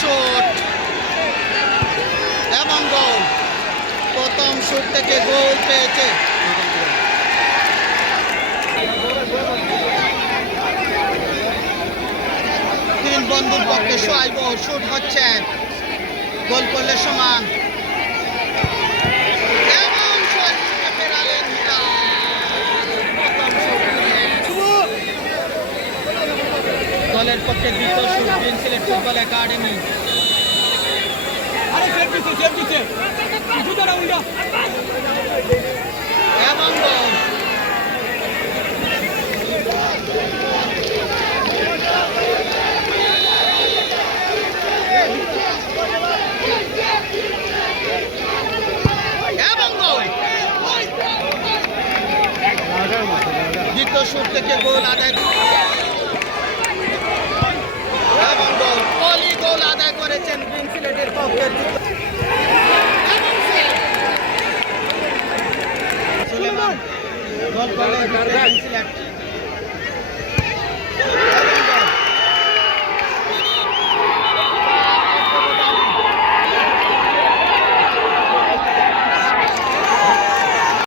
Shot. এবং গোল প্রথম shoot থেকে গোল পেয়েছে। তিন বন্ধুর পক্ষে সোয়াইব শুট হচ্ছে। গোল করলে সমান এবং শরীরকে ফেরালেন হিলাল। প্রথম শুট নিয়ে। দলের পক্ষে দ্বিতীয় shoot green Sylhet football academy. এবং দ্বিতীয় শুট থেকে গোল আদায় এবং গোল পলি গোল আদায় করেছেন গ্রিন সিলেটের পক্ষে সুলেমান করলে